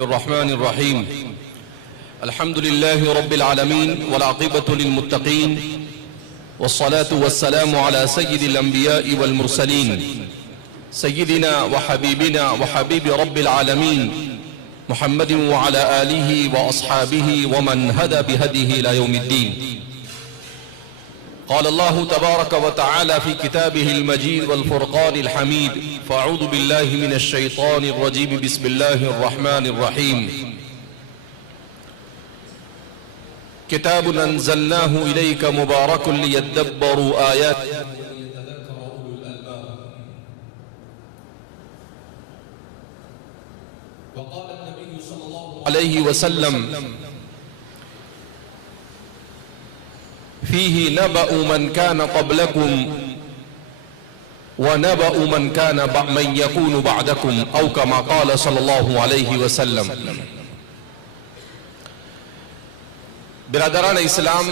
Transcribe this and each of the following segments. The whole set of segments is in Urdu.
الرحمن الرحيم الحمد لله رب العالمين والعاقبة للمتقين والصلاة والسلام على سيد الأنبياء والمرسلين سيدنا وحبيبنا وحبيب رب العالمين محمد وعلى آله وأصحابه ومن هدى بهديه إلى يوم الدين. قال الله تبارك وتعالى في كتابه المجيد والفرقان الحميد: فأعوذ بالله من الشيطان الرجيم بسم الله الرحمن الرحيم. كتاب أنزلناه إليك مبارك ليدبروا آياته وقال النبي صلى الله عليه وسلم: فيه نبأ من كان قبلكم ونبأ من يكون بعدكم أو كما قال صلی اللہ علیہ وسلم. برادران اسلام،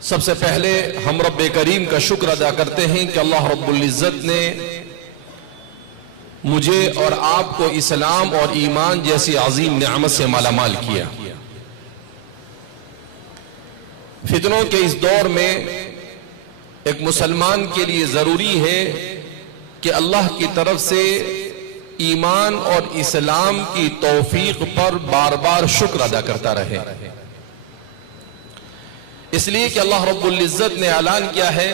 سب سے پہلے ہم رب کریم کا شکر ادا کرتے ہیں کہ اللہ رب العزت نے مجھے اور آپ کو اسلام اور ایمان جیسی عظیم نعمت سے مالا مال کیا. فتنوں کے اس دور میں ایک مسلمان کے لیے ضروری ہے کہ اللہ کی طرف سے ایمان اور اسلام کی توفیق پر بار بار شکر ادا کرتا رہے، اس لیے کہ اللہ رب العزت نے اعلان کیا ہے: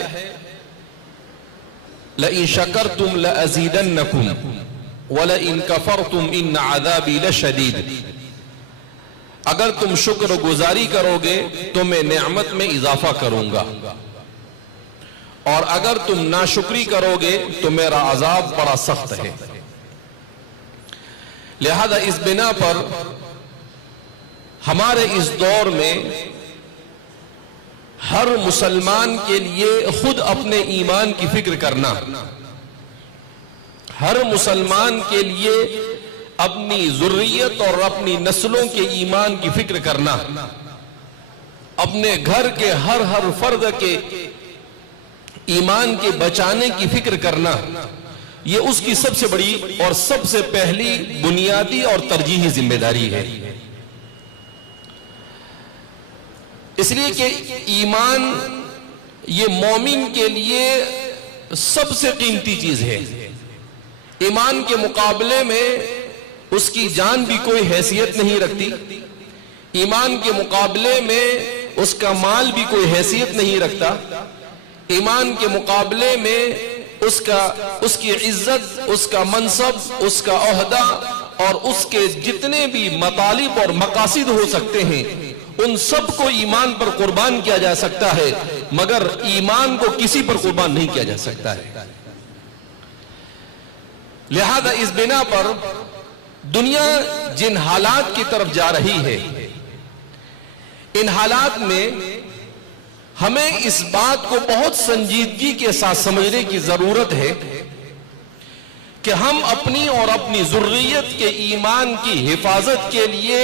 لَإِن شَكَرْتُمْ لَأَزِيدَنَّكُمْ وَلَإِن كَفَرْتُمْ إِنَّ عَذَابِي لَشَدِيدٌ. اگر تم شکر گزاری کرو گے تو میں نعمت میں اضافہ کروں گا، اور اگر تم ناشکری کرو گے تو میرا عذاب بڑا سخت ہے. لہذا اس بنا پر ہمارے اس دور میں ہر مسلمان کے لیے خود اپنے ایمان کی فکر کرنا، ہر مسلمان کے لیے اپنی ذریت اور اپنی نسلوں کے ایمان کی فکر کرنا، اپنے گھر کے ہر فرد کے ایمان کے بچانے کی فکر کرنا، یہ اس کی سب سے بڑی اور سب سے پہلی بنیادی اور ترجیحی ذمہ داری ہے. اس لیے کہ ایمان یہ مومن کے لیے سب سے قیمتی چیز ہے. ایمان کے مقابلے میں اس کی جان بھی کوئی حیثیت نہیں رکھتی، ایمان کے مقابلے میں اس کا مال بھی کوئی حیثیت نہیں رکھتا، ایمان کے مقابلے میں اس کی عزت، اس کا منصب، اس کا عہدہ اور اس کے جتنے بھی مطالب اور مقاصد ہو سکتے ہیں ان سب کو ایمان پر قربان کیا جا سکتا ہے، مگر ایمان کو کسی پر قربان نہیں کیا جا سکتا ہے. لہذا اس بنا پر دنیا جن حالات کی طرف جا رہی ہے، ان حالات میں ہمیں اس بات کو بہت سنجیدگی کے ساتھ سمجھنے کی ضرورت ہے کہ ہم اپنی اور اپنی ذریت کے ایمان کی حفاظت کے لیے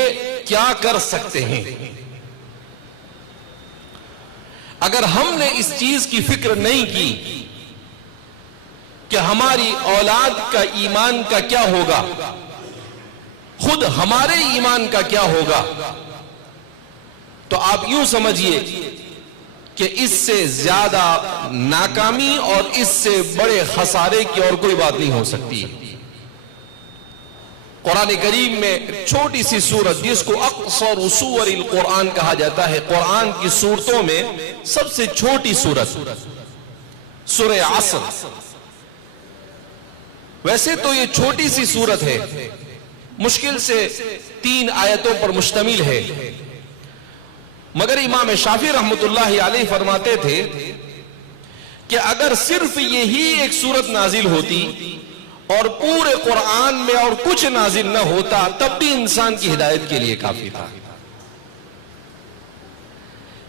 کیا کر سکتے ہیں. اگر ہم نے اس چیز کی فکر نہیں کی کہ ہماری اولاد کا ایمان کا کیا ہوگا، خود ہمارے ایمان کا کیا ہوگا، تو آپ یوں سمجھیے کہ اس سے زیادہ ناکامی اور اس سے بڑے خسارے کی اور کوئی بات نہیں ہو سکتی. قرآن کریم میں چھوٹی سی سورت جس کو اقصر سور القرآن کہا جاتا ہے، قرآن کی سورتوں میں سب سے چھوٹی سورت سورہ عصر. ویسے تو یہ چھوٹی سی سورت ہے، مشکل سے 3 آیتوں پر مشتمل ہے، مگر امام شافعی رحمت اللہ علیہ فرماتے تھے کہ اگر صرف یہی ایک سورت نازل ہوتی اور پورے قرآن میں اور کچھ نازل نہ ہوتا تب بھی انسان کی ہدایت کے لیے کافی تھا.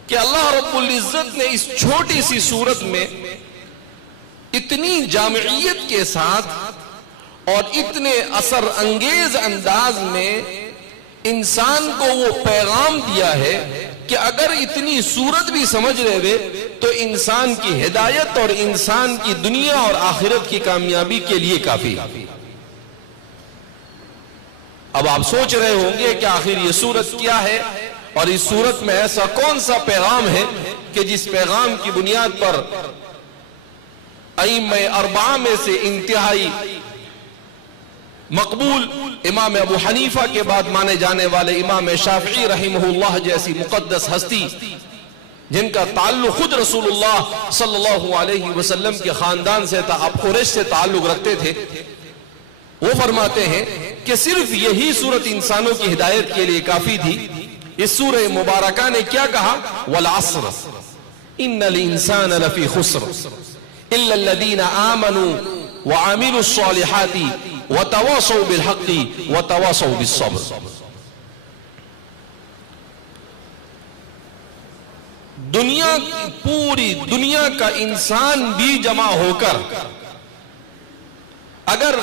کہ اللہ رب العزت نے اس چھوٹی سی سورت میں اتنی جامعیت کے ساتھ اور اتنے اثر انگیز انداز میں انسان کو وہ پیغام دیا ہے کہ اگر اتنی صورت بھی سمجھ رہے تو انسان کی ہدایت اور انسان کی دنیا اور آخرت کی کامیابی کے لیے کافی. اب آپ سوچ رہے ہوں گے کہ آخر یہ سورت کیا ہے اور اس سورت میں ایسا کون سا پیغام ہے کہ جس پیغام کی بنیاد پر ائمہ اربعہ میں سے انتہائی مقبول امام ابو حنیفہ کے بعد مانے جانے والے امام شافعی رحمہ اللہ جیسی مقدس ہستی جن کا تعلق خود رسول اللہ صلی اللہ علیہ وسلم کے خاندان سے تھا، آپ قریش سے تعلق رکھتے تھے، وہ فرماتے ہیں کہ صرف یہی سورت انسانوں کی ہدایت کے لیے کافی تھی۔ اس سورہ مبارکہ نے کیا کہا؟ والعصر ان الانسان لفی خسر الا الذین آمنوا وعملوا الصالحات وتواصوا بالحق وتواصوا بالصبر۔ پوری دنیا کا انسان بھی جمع ہو کر اگر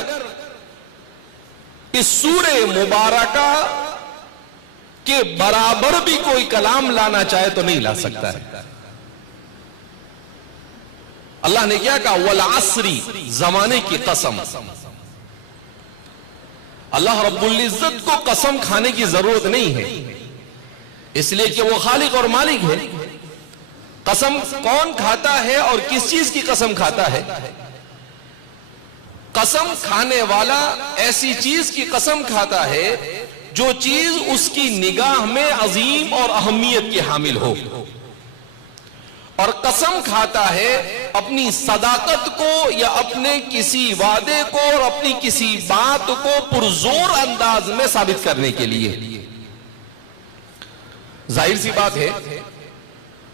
اس سورہ مبارکہ کے برابر بھی کوئی کلام لانا چاہے تو نہیں لا سکتا ہے۔ اللہ نے کیا کہا؟ والعصر، زمانے کی قسم۔ اللہ رب العزت کو قسم کھانے کی ضرورت نہیں ہے، اس لیے کہ وہ خالق اور مالک ہے۔ قسم کون کھاتا ہے اور کس چیز کی قسم کھاتا ہے؟ قسم کھانے والا ایسی چیز کی قسم کھاتا ہے جو چیز اس کی نگاہ میں عظیم اور اہمیت کی حامل ہو، اور قسم کھاتا ہے اپنی صداقت کو یا اپنے کسی وعدے کو اور اپنی کسی بات کو پرزور انداز میں ثابت کرنے کے لیے۔ ظاہر سی بات ہے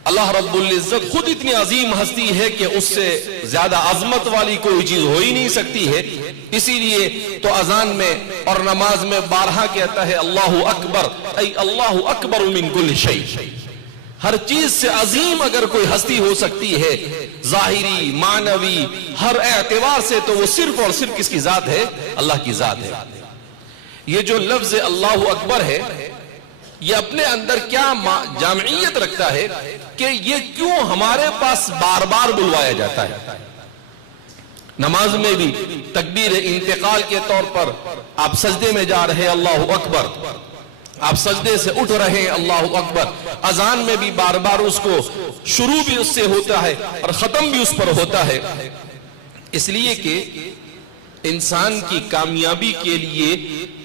اللہ رب العزت خود اتنی عظیم ہستی ہے کہ اس سے زیادہ عظمت والی کوئی چیز ہو ہی نہیں سکتی ہے، اسی لیے تو اذان میں اور نماز میں بارہا کہتا ہے اللہ اکبر، ای اللہ اکبر من کل شیء۔ ہر چیز سے عظیم اگر کوئی ہستی ہو سکتی ہے ظاہری معنوی ہر اعتبار سے تو وہ صرف اور صرف کس کی ذات ہے؟ اللہ کی ذات ہے۔ یہ جو لفظ اللہ اکبر ہے یہ اپنے اندر کیا جامعیت رکھتا ہے کہ یہ کیوں ہمارے پاس بار بار بلوایا جاتا ہے؟ نماز میں بھی تکبیر انتقال کے طور پر آپ سجدے میں جا رہے اللہ اکبر، آپ سجدے سے اٹھ رہے اللہ اکبر، اذان میں بھی بار بار اس کو شروع بھی اس سے ہوتا ہے اور ختم بھی اس پر ہوتا ہے، اس لیے کہ انسان کی کامیابی کے لیے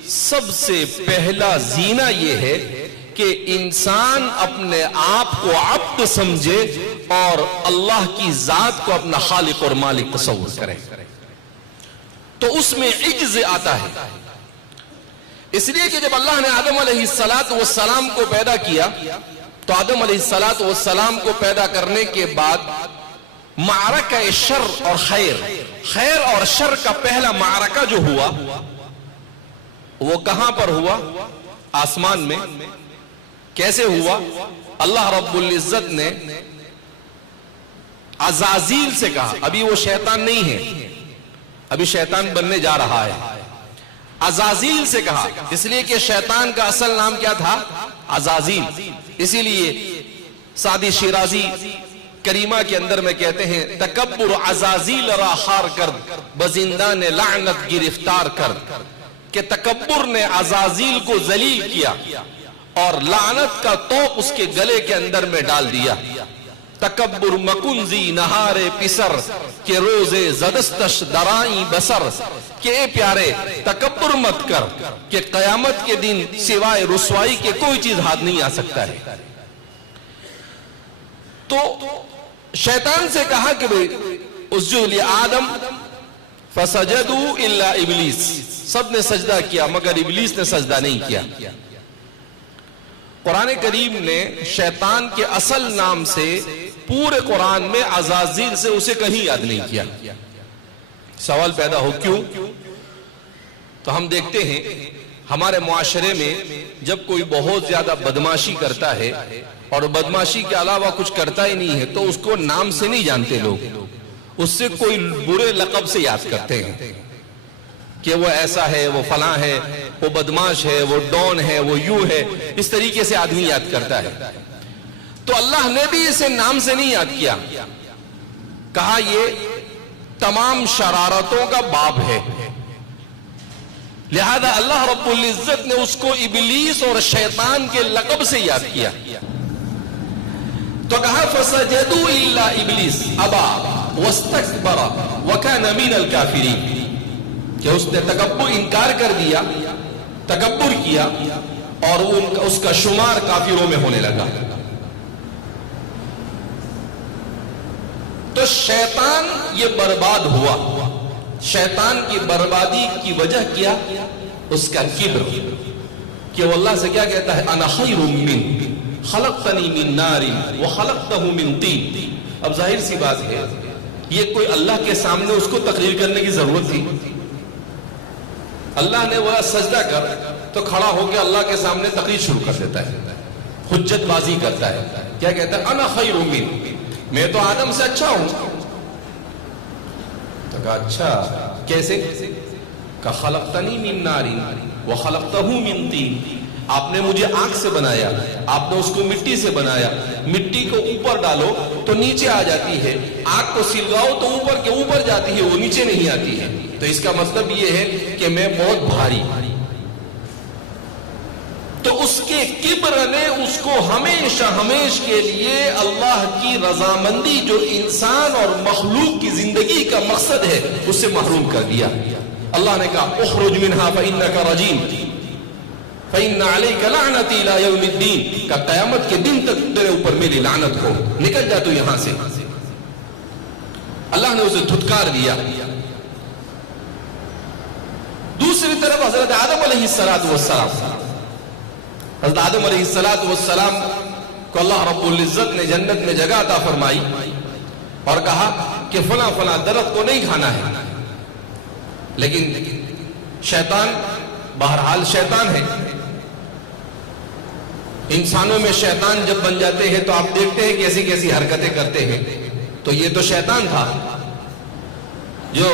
سب سے پہلا زینہ یہ ہے کہ انسان اپنے آپ کو عبد سمجھے اور اللہ کی ذات کو اپنا خالق اور مالک تصور کرے، تو اس میں عجز آتا ہے۔ اس لیے کہ جب اللہ نے آدم علیہ السلام کو پیدا کیا تو آدم علیہ السلام کو پیدا کرنے کے بعد معرکہ شر اور خیر اور شر کا پہلا معرکہ جو ہوا وہ کہاں پر ہوا؟ آسمان میں۔ کیسے ہوا؟ اللہ رب العزت نے عزازیل سے کہا، ابھی وہ شیطان نہیں ہے، ابھی شیطان بننے جا رہا ہے، عزازیل سے کہا، اس لیے کہ شیطان کا اصل نام کیا تھا؟ عزازیل۔ اسی لیے سعدی شیرازی کریمہ کے اندر میں کہتے ہیں تکبر عزازیل را خار کرد بزندان لعنت گرفتار کرد، کہ تکبر نے عزازیل کو ذلیل کیا اور لعنت کا توق اس کے گلے کے اندر میں ڈال دیا۔ تکبر مکنزی نہار پسر کہ روزے زدستش درائیں بسر، کہ اے پیارے تکبر مت کر کہ قیامت کے دن سوائے رسوائی کے کوئی چیز ہاتھ نہیں آ سکتا ہے۔ تو شیطان سے کہا کہ اسجد لآدم فسجدوا الا ابلیس، سب نے سجدہ کیا مگر ابلیس نے سجدہ نہیں کیا۔ قرآن کریم نے شیطان کے اصل نام سے پورے قرآن میں عزازیل سے اسے کہیں یاد نہیں کیا۔ سوال پیدا ہو کیوں؟ تو ہم دیکھتے ہیں ہمارے معاشرے میں جب کوئی بہت زیادہ بدماشی کرتا ہے اور بدماشی کے علاوہ کچھ کرتا ہی نہیں ہے تو اس کو نام سے نہیں جانتے لوگ، اس سے کوئی برے لقب سے یاد کرتے ہیں کہ وہ ایسا ہے، وہ فلاں ہے، وہ بدماش ہے، وہ ڈون ہے، وہ یوں ہے، اس طریقے سے آدمی یاد کرتا ہے۔ تو اللہ نے بھی اسے نام سے نہیں یاد کیا، کہا یہ تمام شرارتوں کا باپ ہے، لہذا اللہ رب العزت نے اس کو ابلیس اور شیطان کے لقب سے یاد کیا تو کہا فسجدوا الا ابلیس ابا واستكبر وكان من الكافرين کہ اس نے تکبر انکار کر دیا، تکبر کیا اور اس کا شمار کافروں میں ہونے لگا۔ تو شیطان یہ برباد ہوا، شیطان کی بربادی کی وجہ کیا؟ اس کا کبر، کہ وہ اللہ سے کیا کہتا ہے انا خیر من خلقتنی من نار وخلقتہ من طین۔ اب ظاہر سی بات ہے یہ کوئی اللہ کے سامنے اس کو تقریر کرنے کی ضرورت تھی؟ اللہ نے وہ سجدہ کر تو کھڑا ہو کے اللہ کے سامنے تقریر شروع کر دیتا ہے، حجت بازی کرتا ہے، کیا کہتا ہے انا خیر من، میں تو آدم سے اچھا ہوں۔ تو کہا اچھا کیسے؟ کہ خلقتنی من نار وخلقتہ من طین، آپ نے مجھے آگ سے بنایا، آپ نے اس کو مٹی سے بنایا، مٹی کو اوپر ڈالو تو نیچے آ جاتی ہے، آگ کو سلگاؤ تو اوپر کے اوپر جاتی ہے، وہ نیچے نہیں آتی ہے۔ تو اس کا مطلب یہ ہے کہ میں بہت بھاری۔ تو اس کے کبر نے اس کو ہمیشہ ہمیش کے لیے اللہ کی رضامندی جو انسان اور مخلوق کی زندگی کا مقصد ہے اس سے محروم کر دیا۔ اللہ نے کہا اخرج منہا فإنک رجیم فإن علیک لعنتی الی یوم الدین، کہ قیامت کے دن تک تیرے اوپر میری لعنت ہو، نکل جا تو یہاں سے۔ اللہ نے اسے دھتکار دیا۔ دوسری طرف حضرت آدم علیہ السلام، حضرت آدم علیہ السلام کو اللہ رب العزت نے جنت میں جگہ عطا فرمائی اور کہا کہ فلاں فلاں درخت کو نہیں کھانا ہے، لیکن شیطان بہرحال شیطان ہے۔ انسانوں میں شیطان جب بن جاتے ہیں تو آپ دیکھتے ہیں کیسی کیسی حرکتیں کرتے ہیں۔ تو یہ تو شیطان تھا جو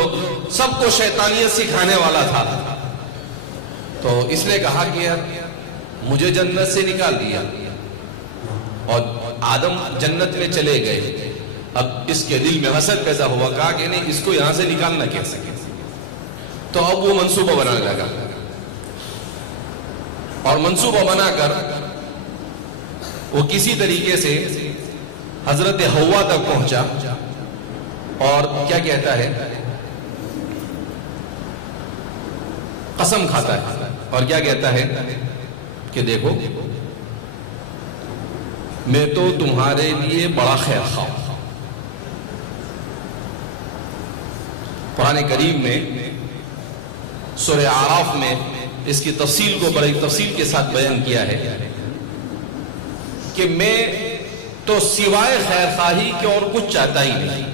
سب کو شیطانیت سکھانے والا تھا، تو اس نے کہا کہ یار مجھے جنت سے نکال دیا اور آدم جنت میں چلے گئے، اب اس کے دل میں حسد پیدا ہوا، کہا کہ نہیں اس کو یہاں سے نکالنا کیسے؟ تو اب وہ منصوبہ بنانے لگا اور منصوبہ بنا کر وہ کسی طریقے سے حضرت حوا تک پہنچا اور کیا کہتا ہے، قسم کھاتا ہے اور کیا کہتا ہے کہ دیکھو میں تو تمہارے لیے بڑا خیر خواہ ہوں۔ قرآن کریم میں سورہ اعراف میں اس کی تفصیل کو بڑی تفصیل کے ساتھ بیان کیا ہے کہ میں تو سوائے خیر خواہی کے اور کچھ چاہتا ہی نہیں۔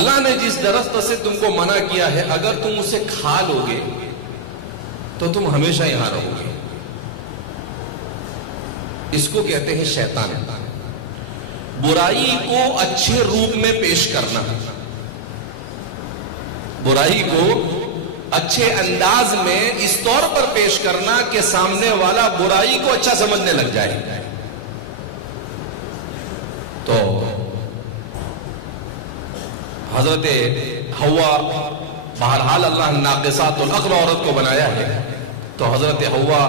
اللہ نے جس درخت سے تم کو منع کیا ہے اگر تم اسے کھا لو گے تو تم ہمیشہ یہاں رہو گے۔ اس کو کہتے ہیں شیطان، برائی کو اچھے روپ میں پیش کرنا، برائی کو اچھے انداز میں اس طور پر پیش کرنا کہ سامنے والا برائی کو اچھا سمجھنے لگ جائے۔ تو حضرت حوا بہرحال اللہ ناقصات العقل عورت کو بنایا ہے، تو حضرت حوا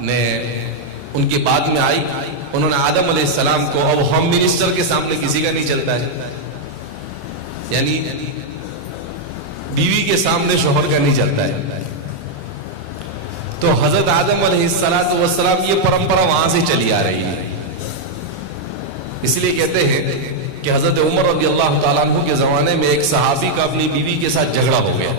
نے ان کی بات میں آئی، انہوں نے آدم علیہ السلام کو، اب ہوم منسٹر کے سامنے کسی کا نہیں چلتا ہے، یعنی بیوی کے سامنے شوہر کا نہیں چلتا ہے، تو حضرت آدم علیہ السلام یہ پرمپرا وہاں سے چلی آ رہی ہے۔ اس لیے کہتے ہیں کہ حضرت عمر رضی اللہ تعالیٰ عنہ کے زمانے میں ایک صحابی کا اپنی بیوی کے ساتھ جھگڑا ہو گیا،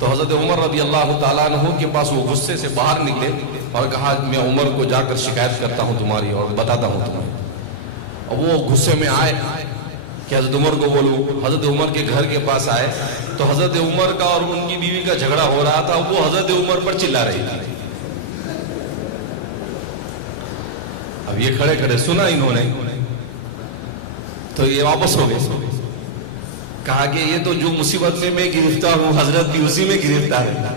تو حضرت عمر رضی اللہ تعالیٰ عنہ کے پاس وہ غصے سے باہر نکلے اور کہا میں عمر کو جا کر شکایت کرتا ہوں تمہاری اور بتاتا ہوں تمہیں، اور وہ غصے میں آئے کہ حضرت عمر کو بولو، حضرت عمر کے گھر کے پاس آئے تو حضرت عمر کا اور ان کی بیوی کا جھگڑا ہو رہا تھا، وہ حضرت عمر پر چلا رہی تھی۔ اب یہ کھڑے کھڑے سنا انہوں نے تو یہ واپس ہو گئے، کہا کہ یہ تو جو مصیبت میں گرفتار ہوں حضرت بھی اسی میں گرفتار ہے۔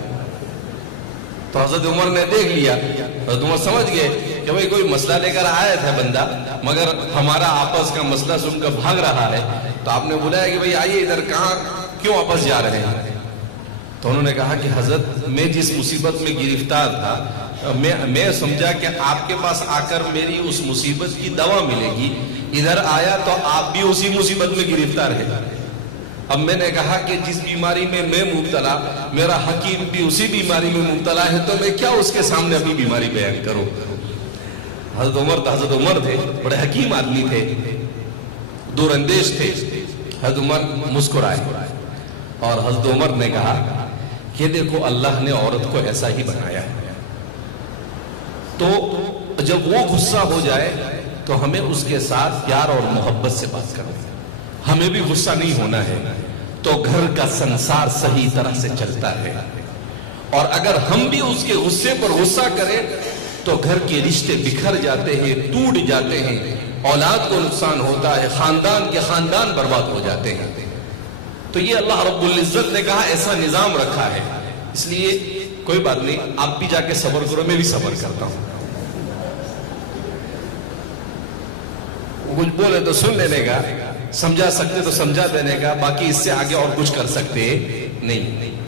تو حضرت عمر نے دیکھ لیا، حضرت عمر سمجھ گئے کہ بھئی کوئی مسئلہ لے کر آیا تھا بندہ، مگر ہمارا آپس کا مسئلہ سن کر بھاگ رہا ہے، تو آپ نے بلایا کہ بھئی آئیے ادھر، کہاں کیوں واپس جا رہے ہیں؟ تو انہوں نے کہا کہ حضرت میں جس مصیبت میں گرفتار تھا میں سمجھا کہ آپ کے پاس آ کر میری اس مصیبت کی دوا ملے گی، ادھر آیا تو آپ بھی اسی مصیبت میں گرفتار ہے۔ اب میں نے کہا کہ جس بیماری میں مبتلا، میرا حکیم بھی اسی بیماری میں مبتلا ہے، تو میں کیا اس کے سامنے اپنی بیماری بیان کروں؟ حضرت عمر تھے، بڑے حکیم آدمی تھے، دور اندیش تھے۔ حضرت عمر مسکرائے اور حضرت عمر نے کہا کہ دیکھو اللہ نے عورت کو ایسا ہی بنایا ہے، تو جب وہ غصہ ہو جائے تو ہمیں اس کے ساتھ پیار اور محبت سے بات کرو، ہمیں بھی غصہ نہیں ہونا ہے، تو گھر کا سنسار صحیح طرح سے چلتا ہے۔ اور اگر ہم بھی اس کے غصے پر غصہ کریں تو گھر کے رشتے بکھر جاتے ہیں، ٹوٹ جاتے ہیں، اولاد کو نقصان ہوتا ہے، خاندان کے خاندان برباد ہو جاتے ہیں۔ تو یہ اللہ رب العزت نے کہا ایسا نظام رکھا ہے، اس لیے کوئی بات نہیں، آپ بھی جا کے صبر کرو، میں بھی صبر کرتا ہوں، کچھ بولے تو سن لینے کا، سمجھا سکتے تو سمجھا دینے کا، باقی اس سے آگے اور کچھ کر سکتے نہیں۔